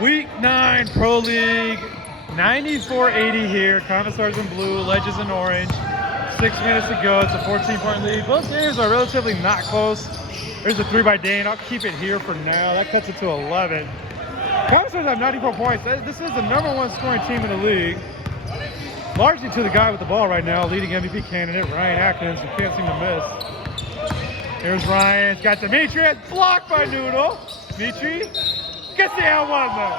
Week 9 Pro League, 94-80 here. Kamisars in blue, Legends in orange. 6 minutes to go. It's a 14-point lead. Both games are relatively not close. There's a 3 by Dane. I'll keep it here for now. That cuts it to 11. Kamisars have 94 points. This is the #1 scoring team in the league. Largely to the guy with the ball right now, leading MVP candidate, Ryan Atkins, who can't seem to miss. Here's Ryan. He's got Dimitri. It's blocked by Noodle. Dimitri gets the L1 though.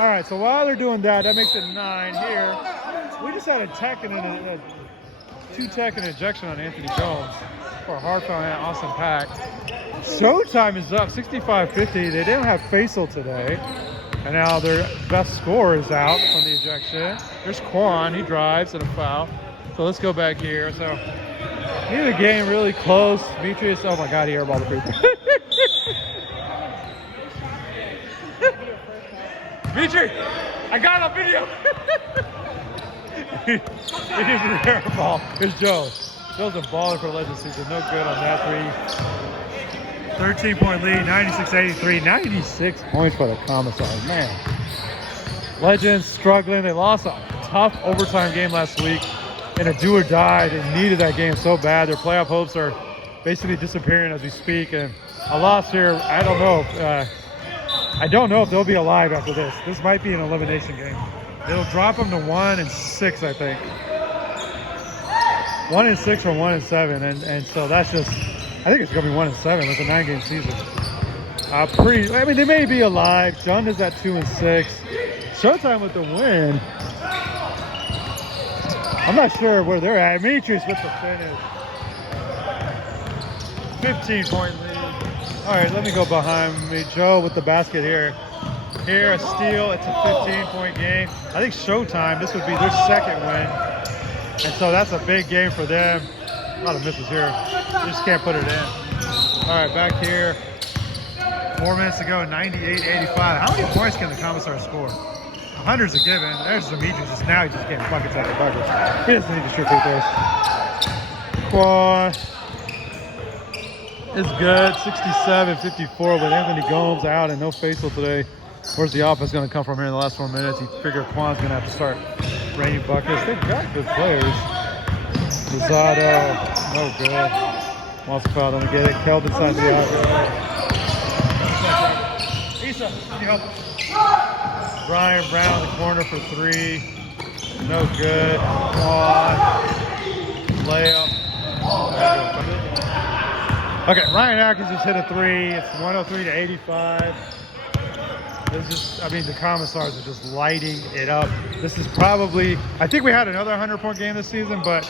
All right, so while they're doing that, that makes it 9 here. We just had a tech and a 2-tech and ejection on Anthony Jones for a hard foul on Austin Pack. Showtime is up 65-50. They didn't have Faisal today. And now their best scorer is out from the ejection. There's Quan, he drives and a foul. So let's go back here. So neither game really close. Demetrius, oh my God, he airballed the free throw. Dimitri, I got it on video. He just an airball. Here's Joe. Joe's a baller for Legends season. No good on that three. 13-point lead, 96-83, 96 points for the Kamisars. Man, Legends struggling. They lost a tough overtime game last week in a do or die. They needed that game so bad. Their playoff hopes are basically disappearing as we speak. And a loss here, I don't know if they'll be alive after this. This might be an elimination game. It'll drop them to 1-6, I think. 1-6 or 1-7, and so that's just. I think it's going to be 1-7. It's a 9-game season. I mean, they may be alive. John is at 2-6. Showtime with the win. I'm not sure where they're at. Demetrius with the finish. 15-point lead. All right, let me go behind me. Joe with the basket here. Here, a steal. It's a 15-point game. I think Showtime, this would be their second win. And so that's a big game for them. A lot of misses here. You just can't put it in. All right, back here. 4 minutes to go, 98-85. How many points can the Kamisars score? 100's a given. There's Demetrius. Just now he's just getting buckets after buckets. He doesn't need to shoot free throws. Quad is good. 67-54, but Anthony Gomes out and no Faisal today. Where's the offense going to come from here in the last 4 minutes? You figure Quan's going to have to start raining buckets. They've got good players. Rosado, no good. Wants to foul, don't get it. Kelvin signs the out. Issa, can you help? Brian Brown in the corner for 3. No good. Quan. Layup. Okay, Ryan Atkins just hit a 3. It's 103-85. This is, I mean, the Kamisars are just lighting it up. This is probably, I think we had another 100-point game this season, but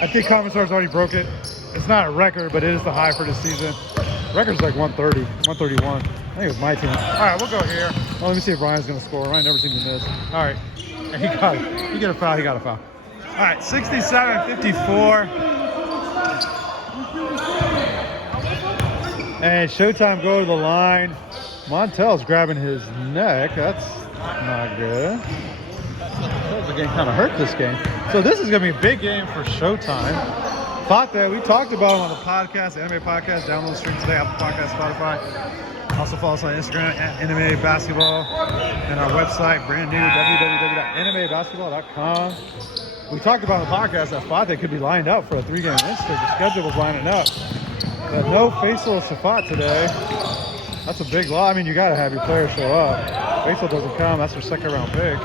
I think Kamisars already broke it. It's not a record, but it is the high for this season. Record's like 130, 131. I think it was my team. All right, we'll go here. Well, let me see if Ryan's going to score. Ryan never seems to miss. All right, and he got it. He got a foul. He got a foul. All right, 67-54. And Showtime go to the line. Montel's grabbing his neck. That's not good. The game kind of hurt this game. So this is going to be a big game for Showtime. Fateh, we talked about him on the podcast, the NMAA podcast. Download the stream today, Apple Podcast, Spotify. Also follow us on Instagram at NMAA Basketball and our website, brand new, www.nmaabasketball.com. We talked about on the podcast that Fateh could be lined up for a 3-game win streak. The schedule was lining up. But no Faisal Safat today. That's a big loss. I mean, you got to have your players show up. Faisal doesn't come. That's their second-round pick.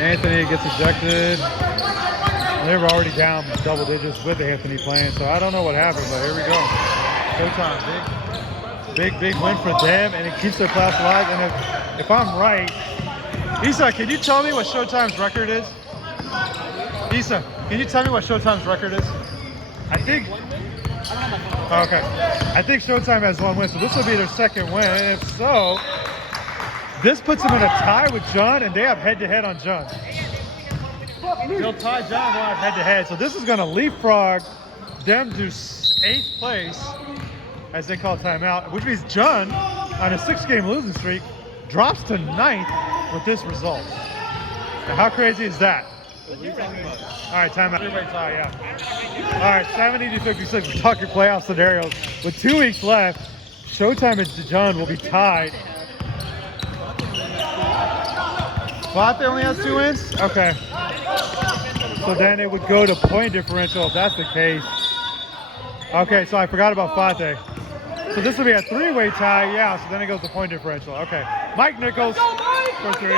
Anthony gets ejected. They were already down double digits with Anthony playing, so I don't know what happened, but here we go. Showtime, big win for them, and it keeps their class alive. And if I'm right, Issa, can you tell me what Showtime's record is? Issa, can you tell me what Showtime's record is? I think. Okay. I think Showtime has 1 win, so this will be their second win. And if so, this puts them in a tie with John, and they have head-to-head on John. They'll tie John, they'll have head-to-head. So this is going to leapfrog them to 8th place, as they call timeout, which means John, on a 6-game losing streak, drops to 9th with this result. Now, how crazy is that? All right, timeout. Everybody tie, yeah. All right, 70-56. We're talking playoff scenarios. With 2 weeks left, Showtime and John will be tied. Fateh only has 2 wins? Okay. So then it would go to point differential if that's the case. Okay, so I forgot about Fateh. So this will be a 3-way tie, yeah, so then it goes to point differential. Okay. Mike Nichols for 3.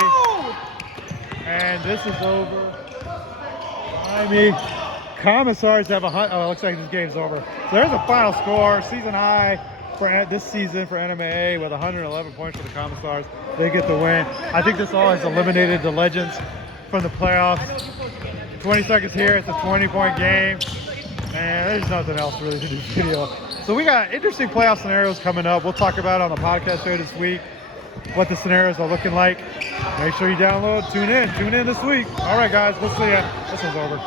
And this is over. Kamisars have oh, it looks like this game's over. So there's a final score, season high for this season for NMAA with 111 points for the Kamisars. They get the win. I think this all has eliminated the Legends from the playoffs. 20 seconds here, it's a 20-point game. And there's nothing else really to do this video. So we got interesting playoff scenarios coming up. We'll talk about on the podcast show this week what the scenarios are looking like. Make sure you download, tune in this week. All right, guys, we'll see ya. This one's over.